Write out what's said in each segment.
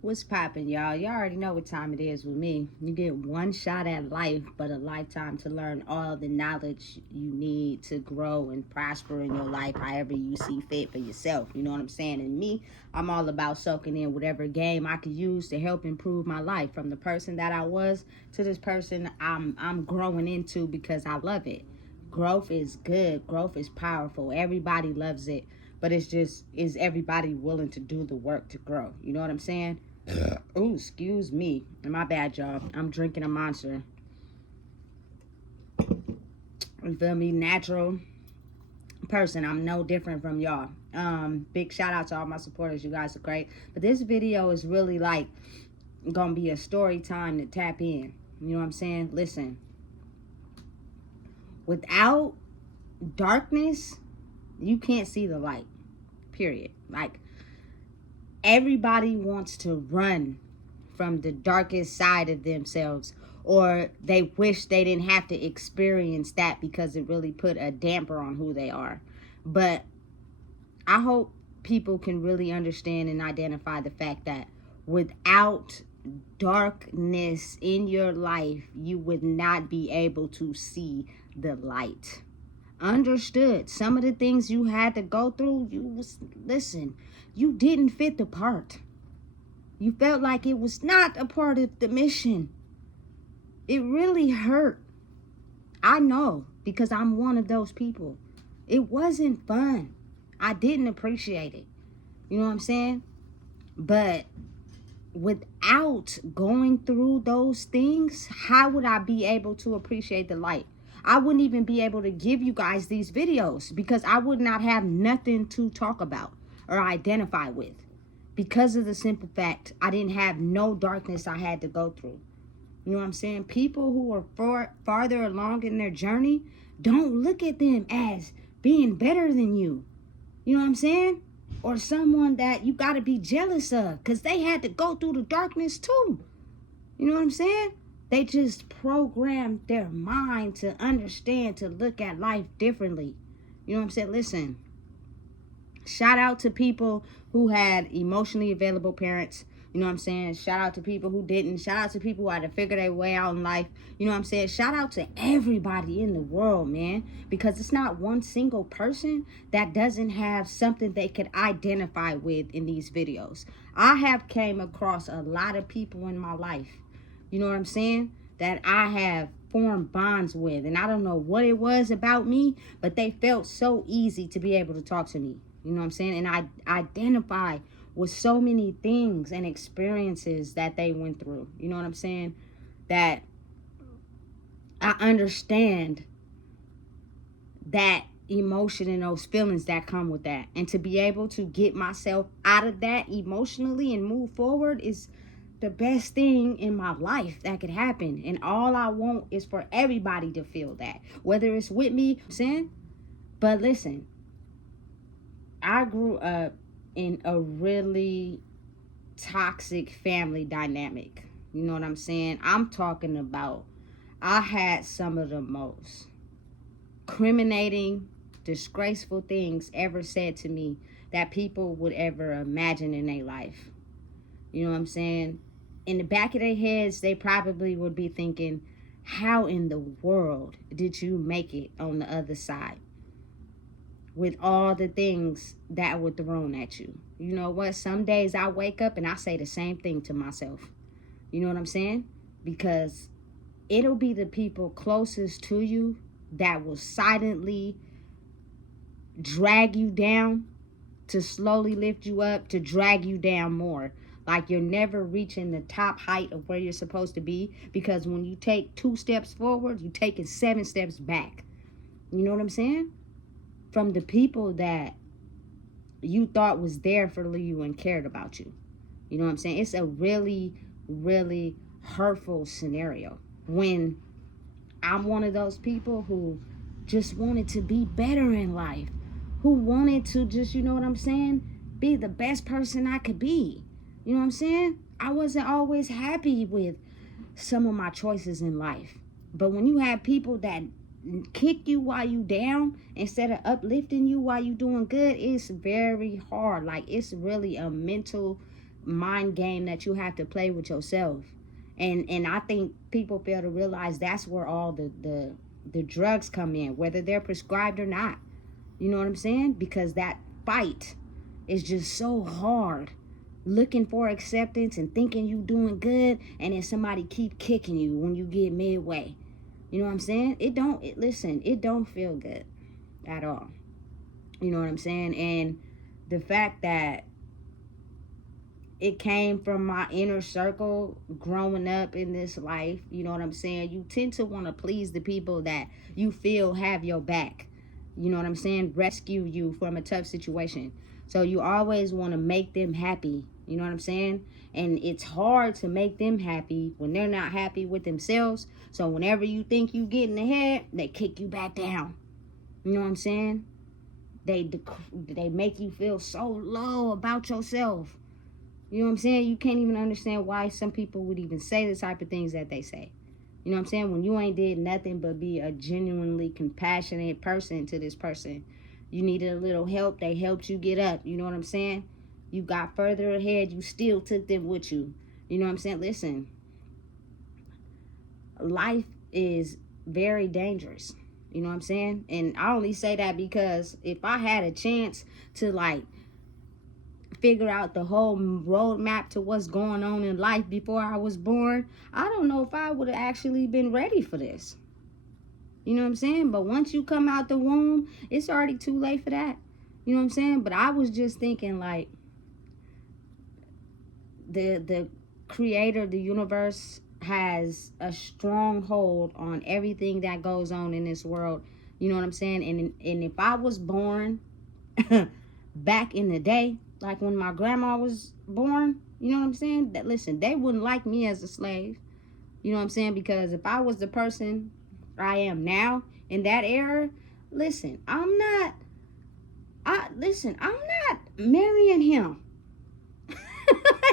What's poppin', y'all? Y'all already know what time it is with me. You get one shot at life, but a lifetime to learn all the knowledge you need to grow and prosper in your life however you see fit for yourself. You know what I'm saying? And me, I'm all about soaking in whatever game I could use to help improve my life, from the person that I was to this person I'm growing into, because I love it. Growth is good. Growth is powerful. Everybody loves it. But it's just, is everybody willing to do the work to grow? You know what I'm saying? Oh, excuse me. My bad, y'all. I'm drinking a Monster. You feel me? Natural person. I'm no different from y'all. Big shout out to all my supporters. You guys are great. But this video is really like gonna be a story time to tap in. You know what I'm saying? Listen. Without darkness, you can't see the light. Period. Like, everybody wants to run from the darkest side of themselves, or they wish they didn't have to experience that because it really put a damper on who they are. But I hope people can really understand and identify the fact that without darkness in your life, you would not be able to see the light. Understood. Some of the things you had to go through, listen, you didn't fit the part. You felt like it was not a part of the mission. It really hurt. I know, because I'm one of those people. It wasn't fun. I didn't appreciate it. You know what I'm saying? But without going through those things, how would I be able to appreciate the light? I wouldn't even be able to give you guys these videos, because I would not have nothing to talk about or identify with, because of the simple fact I didn't have no darkness I had to go through. You know what I'm saying? People who are farther along in their journey, don't look at them as being better than you. You know what I'm saying? Or someone that you got to be jealous of, because they had to go through the darkness too. You know what I'm saying? They just programmed their mind to understand, to look at life differently. You know what I'm saying? Listen, shout out to people who had emotionally available parents. You know what I'm saying? Shout out to people who didn't. Shout out to people who had to figure their way out in life. You know what I'm saying? Shout out to everybody in the world, man. Because it's not one single person that doesn't have something they could identify with in these videos. I have came across a lot of people in my life, you know what I'm saying, that I have formed bonds with. And I don't know what it was about me, but they felt so easy to be able to talk to me. You know what I'm saying? And I identify with so many things and experiences that they went through. You know what I'm saying? That I understand that emotion and those feelings that come with that. And to be able to get myself out of that emotionally and move forward is the best thing in my life that could happen. And all I want is for everybody to feel that, whether it's with me, saying. But listen, I grew up in a really toxic family dynamic. You know what I'm saying? I'm talking about, I had some of the most criminating, disgraceful things ever said to me that people would ever imagine in their life. You know what I'm saying? In the back of their heads, they probably would be thinking, how in the world did you make it on the other side with all the things that were thrown at you? You know what? Some days I wake up and I say the same thing to myself. You know what I'm saying? Because it'll be the people closest to you that will silently drag you down to slowly lift you up, to drag you down more. Like you're never reaching the top height of where you're supposed to be, because when you take 2 steps forward, you're taking 7 steps back. You know what I'm saying? From the people that you thought was there for you and cared about you. You know what I'm saying? It's a really, really hurtful scenario when I'm one of those people who just wanted to be better in life, who wanted to just, you know what I'm saying, be the best person I could be. You know what I'm saying? I wasn't always happy with some of my choices in life. But when you have people that kick you while you down instead of uplifting you while you doing good, it's very hard. Like, it's really a mental mind game that you have to play with yourself. And I think people fail to realize that's where all the drugs come in, whether they're prescribed or not. You know what I'm saying? Because that fight is just so hard. Looking for acceptance and thinking you doing good, and then somebody keep kicking you when you get midway. You know what I'm saying? It don't feel good at all. You know what I'm saying? And the fact that it came from my inner circle growing up in this life, you know what I'm saying? You tend to want to please the people that you feel have your back. You know what I'm saying? Rescue you from a tough situation. So you always want to make them happy. You know what I'm saying? And it's hard to make them happy when they're not happy with themselves. So whenever you think you getting ahead, they kick you back down. You know what I'm saying? They make you feel so low about yourself. You know what I'm saying? You can't even understand why some people would even say the type of things that they say. You know what I'm saying? When you ain't did nothing but be a genuinely compassionate person to this person. You needed a little help. They helped you get up. You know what I'm saying? You got further ahead. You still took them with you. You know what I'm saying? Listen, life is very dangerous. You know what I'm saying? And I only say that because if I had a chance to figure out the whole roadmap to what's going on in life before I was born, I don't know if I would have actually been ready for this. You know what I'm saying? But once you come out the womb, it's already too late for that. You know what I'm saying? But I was just thinking the creator of the universe has a strong hold on everything that goes on in this world. You know what I'm saying? And if I was born back in the day, like when my grandma was born, you know what I'm saying? That listen, they wouldn't like me as a slave. You know what I'm saying? Because if I was the person I am now in that era, listen, I'm not marrying him.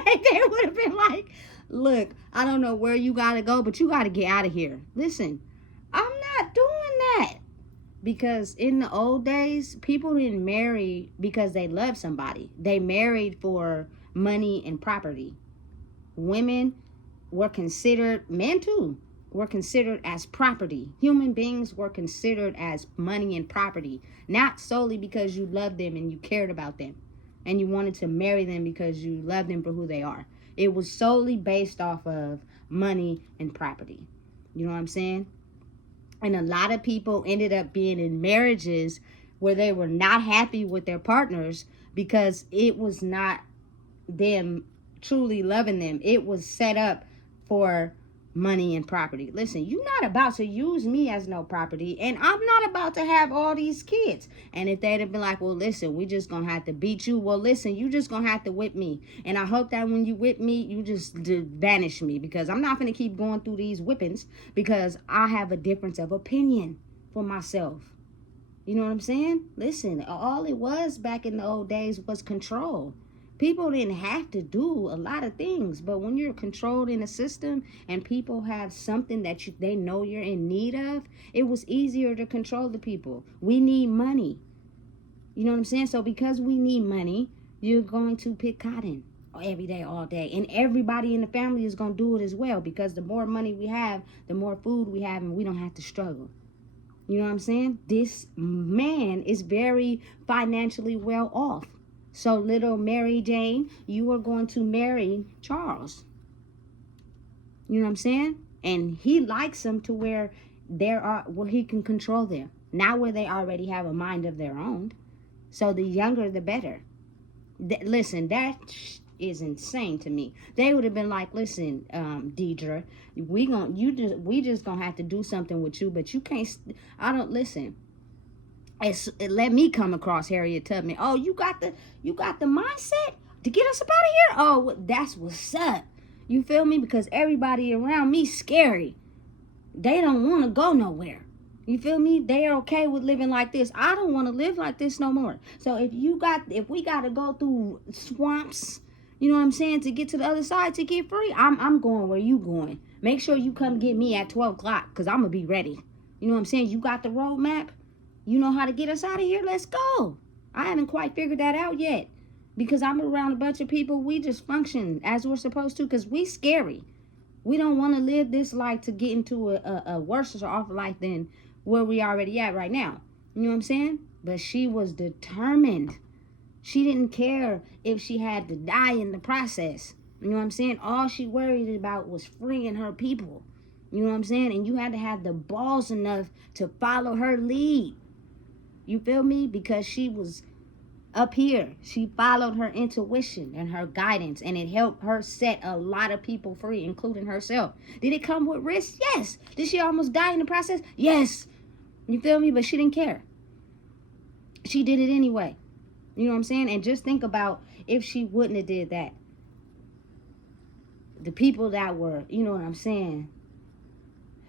They would have been like, look, I don't know where you gotta go, but you gotta get out of here. Listen, I'm not doing that. Because in the old days, people didn't marry because they loved somebody. They married for money and property. Women were considered, men too, were considered as property. Human beings were considered as money and property. Not solely because you loved them and you cared about them and you wanted to marry them because you loved them for who they are. It was solely based off of money and property. You know what I'm saying? And a lot of people ended up being in marriages where they were not happy with their partners because it was not them truly loving them. It was set up for money and property. Listen, you're not about to use me as no property, and I'm not about to have all these kids. And if they'd have been like, well, listen, we just gonna have to beat you. Well, listen, you just gonna have to whip me. And I hope that when you whip me, you just vanish me, because I'm not gonna keep going through these whippings because I have a difference of opinion for myself. You know what I'm saying? Listen, all it was back in the old days was control. People didn't have to do a lot of things, but when you're controlled in a system and people have something that they know you're in need of, it was easier to control the people. We need money. You know what I'm saying? So because we need money, you're going to pick cotton every day, all day. And everybody in the family is going to do it as well, because the more money we have, the more food we have, and we don't have to struggle. You know what I'm saying? This man is very financially well off. So little Mary Jane, you are going to marry Charles. You know what I'm saying? And he likes them to where he can control them. Not where they already have a mind of their own. So the younger, the better. Listen, that is insane to me. They would have been like, listen, Deidre, we just gonna have to do something with you, but you can't. I don't listen. Let me come across Harriet Tubman. Oh, you got the mindset to get us up out of here? Oh, that's what's up. You feel me? Because everybody around me scary. They don't want to go nowhere. You feel me? They are okay with living like this. I don't want to live like this no more. So if we got to go through swamps, you know what I'm saying, to get to the other side to get free, I'm going where you going. Make sure you come get me at 12 o'clock because I'm going to be ready. You know what I'm saying? You got the roadmap? You know how to get us out of here? Let's go. I haven't quite figured that out yet. Because I'm around a bunch of people, we just function as we're supposed to because we scary. We don't want to live this life to get into a worse or off life than where we already at right now. You know what I'm saying? But she was determined. She didn't care if she had to die in the process. You know what I'm saying? All she worried about was freeing her people. You know what I'm saying? And you had to have the balls enough to follow her lead. You feel me? Because she was up here. She followed her intuition and her guidance, and it helped her set a lot of people free, including herself. Did it come with risk? Yes. Did she almost die in the process? Yes. You feel me? But she didn't care. She did it anyway. You know what I'm saying? And just think about if she wouldn't have did that. The people that were, you know what I'm saying,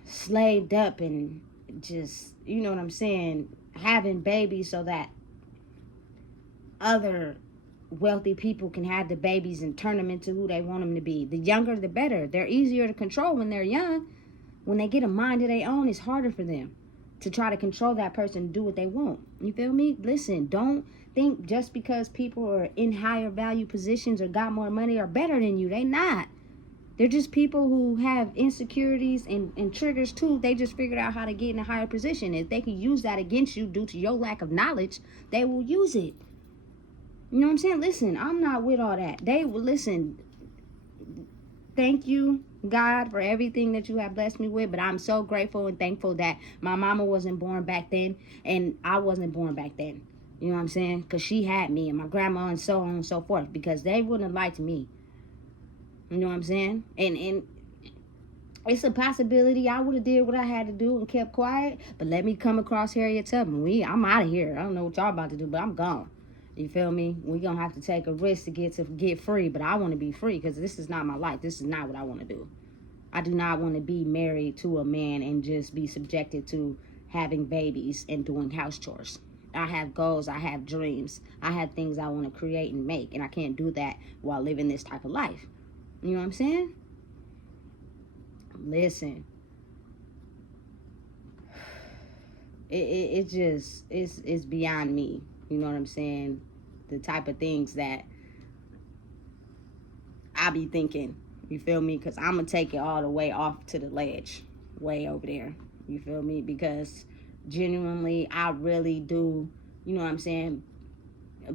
slaved up and just, you know what I'm saying, having babies so that other wealthy people can have the babies and turn them into who they want them to be. The younger, the better. They're easier to control when they're young. When they get a mind of their own, it's harder for them to try to control that person and do what they want. You feel me? Listen, don't think just because people are in higher value positions or got more money are better than you. They not. They're just people who have insecurities and triggers too. They just figured out how to get in a higher position. If they can use that against you due to your lack of knowledge, they will use it. You know what I'm saying? Listen, I'm not with all that. They will listen. Thank you, God, for everything that you have blessed me with. But I'm so grateful and thankful that my mama wasn't born back then and I wasn't born back then. You know what I'm saying? Because she had me and my grandma and so on and so forth. Because they wouldn't have liked me. You know what I'm saying? And it's a possibility I would have did what I had to do and kept quiet. But let me come across Harriet Tubman. I'm out of here. I don't know what y'all about to do, but I'm gone. You feel me? We're going to have to take a risk to get free. But I want to be free because this is not my life. This is not what I want to do. I do not want to be married to a man and just be subjected to having babies and doing house chores. I have goals. I have dreams. I have things I want to create and make. And I can't do that while living this type of life. You know what I'm saying? Listen. It's beyond me. You know what I'm saying? The type of things that I be thinking. You feel me? Because I'm going to take it all the way off to the ledge. Way over there. You feel me? Because genuinely, I really do, you know what I'm saying,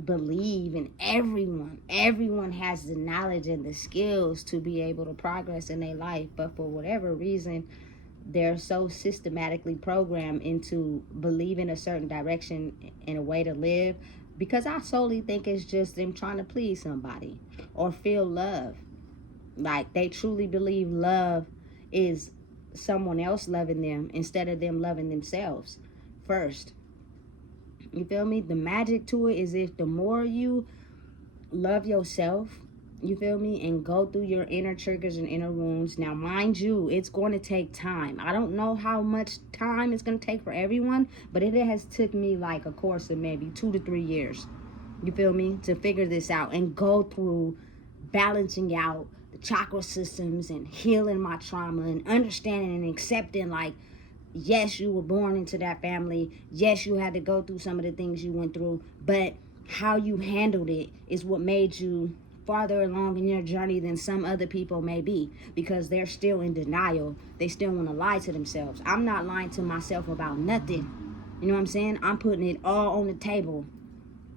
believe in everyone. Everyone has the knowledge and the skills to be able to progress in their life. But for whatever reason, they're so systematically programmed into believing a certain direction in a way to live, because I solely think it's just them trying to please somebody or feel love. Like they truly believe love is someone else loving them instead of them loving themselves first. You feel me? The magic to it is if the more you love yourself, you feel me, and go through your inner triggers and inner wounds. Now, mind you, it's going to take time. I don't know how much time it's going to take for everyone, but it has took me like a course of maybe 2 to 3 years, you feel me, to figure this out and go through balancing out the chakra systems and healing my trauma and understanding and accepting, like, yes, you were born into that family. Yes, you had to go through some of the things you went through, but how you handled it is what made you farther along in your journey than some other people may be, because they're still in denial. They still want to lie to themselves. I'm not lying to myself about nothing. You know what I'm saying? I'm putting it all on the table.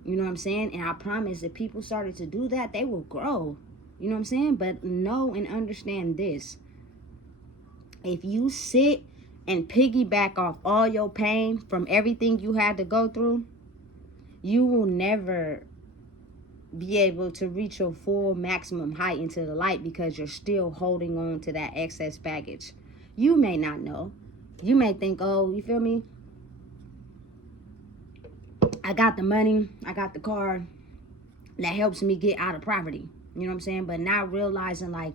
You know what I'm saying? And I promise if people started to do that, they will grow. You know what I'm saying? But know and understand this. If you sit and piggyback off all your pain from everything you had to go through, you will never be able to reach your full maximum height into the light, because you're still holding on to that excess baggage. You may not know. You may think, oh, you feel me? I got the money, I got the car, that helps me get out of poverty. You know what I'm saying? But not realizing, like,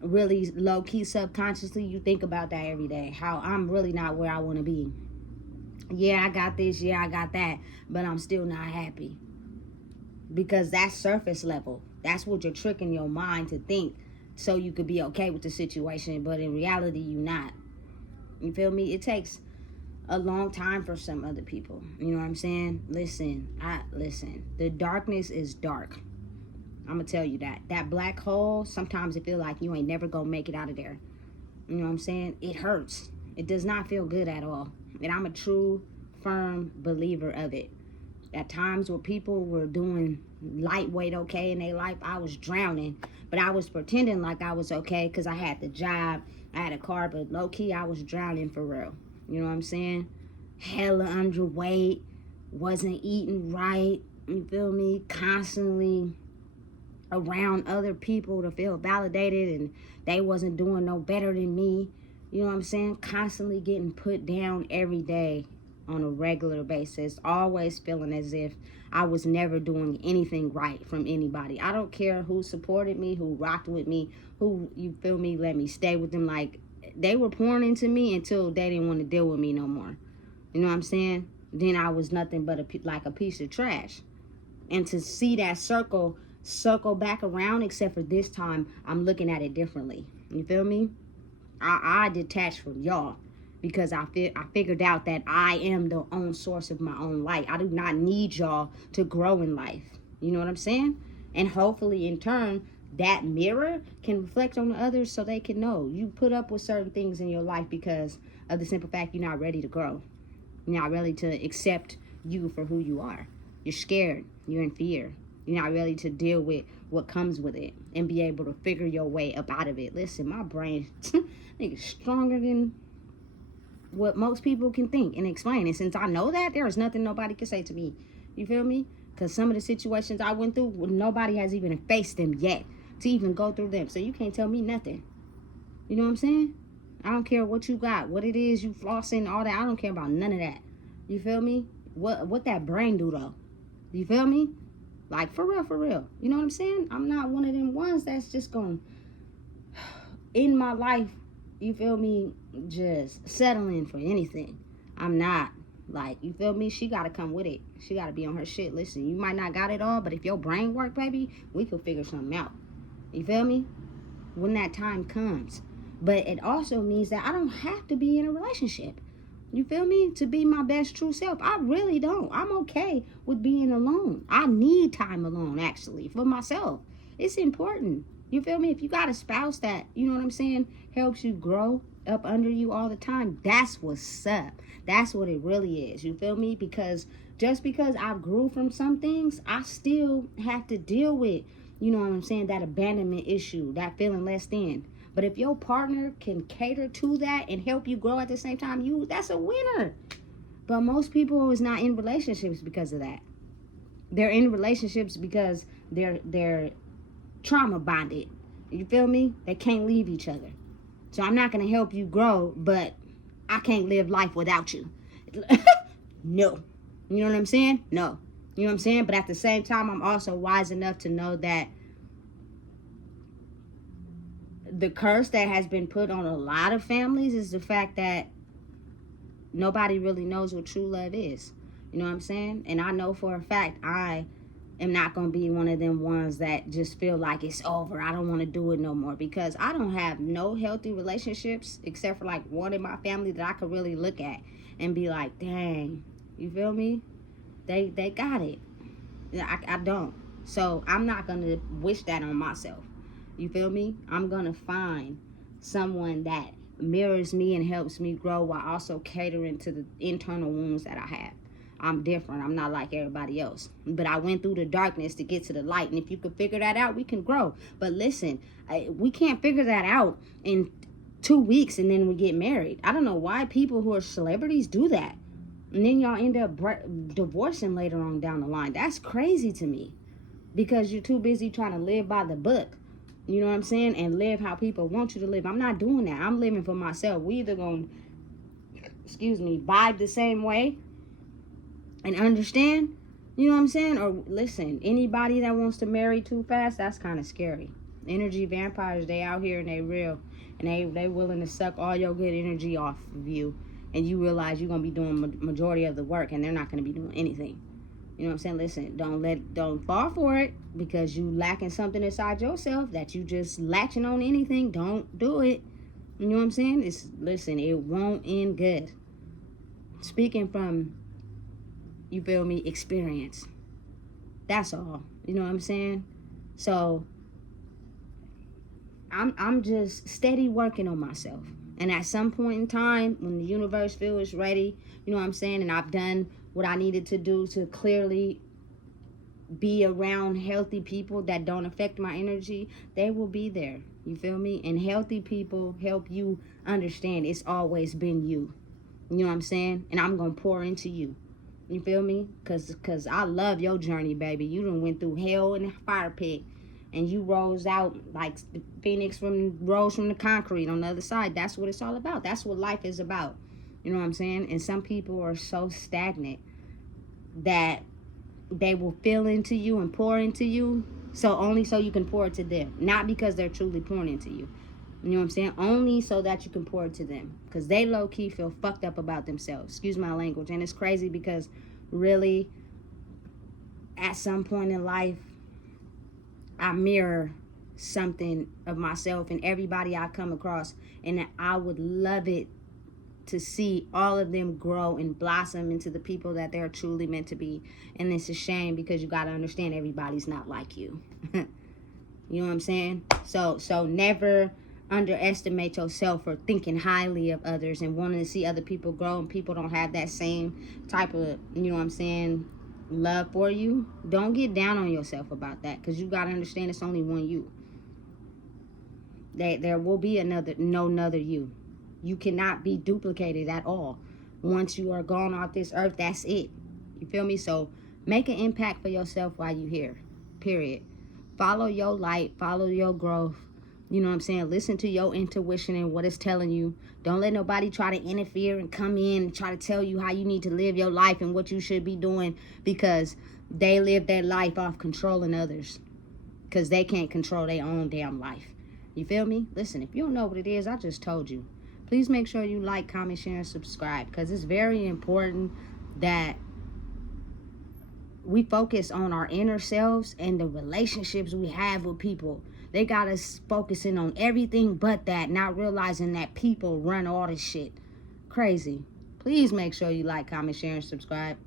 really low-key subconsciously, you think about that every day. How I'm really not where I want to be. Yeah, I got this. Yeah, I got that. But I'm still not happy. Because that's surface level. That's what you're tricking your mind to think, so you could be okay with the situation. But in reality, you're not. You feel me? It takes a long time for some other people. You know what I'm saying? Listen. The darkness is dark. I'm gonna tell you that. That black hole, sometimes it feel like you ain't never gonna make it out of there. You know what I'm saying? It hurts. It does not feel good at all. And I'm a true, firm believer of it. At times where people were doing lightweight okay in their life, I was drowning. But I was pretending like I was okay because I had the job, I had a car, but low-key I was drowning for real. You know what I'm saying? Hella underweight, wasn't eating right, you feel me? Constantly around other people to feel validated, and they wasn't doing no better than me. You know what I'm saying? Constantly getting put down every day on a regular basis, always feeling as if I was never doing anything right from anybody. I don't care who supported me, who rocked with me, who, you feel me, let me stay with them. Like, they were pouring into me until they didn't want to deal with me no more. You know what I'm saying? Then I was nothing but like a piece of trash. And to see that circle back around, except for this time, I'm looking at it differently. You feel me? I detached from y'all because I figured out that I am the own source of my own light. I do not need y'all to grow in life. You know what I'm saying? And hopefully, in turn, that mirror can reflect on the others so they can know you put up with certain things in your life because of the simple fact you're not ready to grow. You're not ready to accept you for who you are. You're scared. You're in fear. You're not ready to deal with what comes with it and be able to figure your way up out of it. Listen, my brain is stronger than what most people can think and explain. And since I know that, there is nothing nobody can say to me. You feel me? Because some of the situations I went through, nobody has even faced them yet to even go through them. So you can't tell me nothing. You know what I'm saying? I don't care what you got, what it is you flossing, all that. I don't care about none of that. You feel me? What that brain do though? You feel me? Like, for real. You know what I'm saying? I'm not one of them ones that's just going in my life, you feel me, just settling for anything. I'm not. Like, you feel me? She got to come with it. She got to be on her shit. Listen, you might not got it all, but if your brain work, baby, we could figure something out. You feel me? When that time comes. But it also means that I don't have to be in a relationship. You feel me? To be my best true self. I really don't. I'm okay with being alone. I need time alone, actually, for myself. It's important. You feel me? If you got a spouse that, you know what I'm saying, helps you grow up under you all the time, that's what's up. That's what it really is. You feel me? Because just because I grew from some things, I still have to deal with, you know what I'm saying, that abandonment issue, that feeling less than. But if your partner can cater to that and help you grow at the same time, that's a winner. But most people is not in relationships because of that. They're in relationships because they're trauma bonded. You feel me? They can't leave each other. So I'm not going to help you grow, but I can't live life without you. No. You know what I'm saying? No. You know what I'm saying? But at the same time, I'm also wise enough to know that the curse that has been put on a lot of families is the fact that nobody really knows what true love is. You know what I'm saying? And I know for a fact I am not going to be one of them ones that just feel like it's over. I don't want to do it no more, because I don't have no healthy relationships except for like one in my family that I could really look at and be like, dang, you feel me? They got it. I don't. So I'm not going to wish that on myself. You feel me? I'm going to find someone that mirrors me and helps me grow while also catering to the internal wounds that I have. I'm different. I'm not like everybody else. But I went through the darkness to get to the light. And if you could figure that out, we can grow. But listen, we can't figure that out in 2 weeks and then we get married. I don't know why people who are celebrities do that. And then y'all end up divorcing later on down the line. That's crazy to me. Because you're too busy trying to live by the book. You know what I'm saying? And live how people want you to live. I'm not doing that. I'm living for myself. We either gonna, vibe the same way and understand, you know what I'm saying? Or listen, anybody that wants to marry too fast, that's kind of scary. Energy vampires, they out here and they real. And they willing to suck all your good energy off of you. And you realize you're going to be doing majority of the work and they're not going to be doing anything. You know what I'm saying? Listen, don't fall for it because you lacking something inside yourself that you just latching on anything. Don't do it. You know what I'm saying? Listen, it won't end good. speaking from, you feel me, experience. That's all. You know what I'm saying? So I'm just steady working on myself. And at some point in time, when the universe feels ready, you know what I'm saying, and I've done what I needed to do to clearly be around healthy people that don't affect my energy, they will be there. You feel me? And healthy people help you understand it's always been you. You know what I'm saying? And I'm going to pour into you. You feel me? Cause I love your journey, baby. You done went through hell and the fire pit. And you rose out like the phoenix rose from the concrete on the other side. That's what it's all about. That's what life is about. You know what I'm saying? And some people are so stagnant that they will fill into you and pour into you, so only so you can pour it to them. Not because they're truly pouring into you. You know what I'm saying? Only so that you can pour it to them. Because they low-key feel fucked up about themselves. Excuse my language. And it's crazy because really, at some point in life, I mirror something of myself and everybody I come across. And I would love it to see all of them grow and blossom into the people that they're truly meant to be. And it's a shame because you got to understand everybody's not like you. You know what I'm saying? So never underestimate yourself for thinking highly of others and wanting to see other people grow, and people don't have that same type of, you know what I'm saying, love for you. Don't get down on yourself about that, because you got to understand it's only one you. There will be another you. You cannot be duplicated at all. Once you are gone off this earth, that's it. You feel me? So make an impact for yourself while you're here. Period. Follow your light. Follow your growth. You know what I'm saying? Listen to your intuition and what it's telling you. Don't let nobody try to interfere and come in and try to tell you how you need to live your life and what you should be doing, because they live their life off controlling others, because they can't control their own damn life. You feel me? Listen, if you don't know what it is, I just told you. Please make sure you like, comment, share, and subscribe, because it's very important that we focus on our inner selves and the relationships we have with people. They got us focusing on everything but that, not realizing that people run all this shit. Crazy. Please make sure you like, comment, share, and subscribe.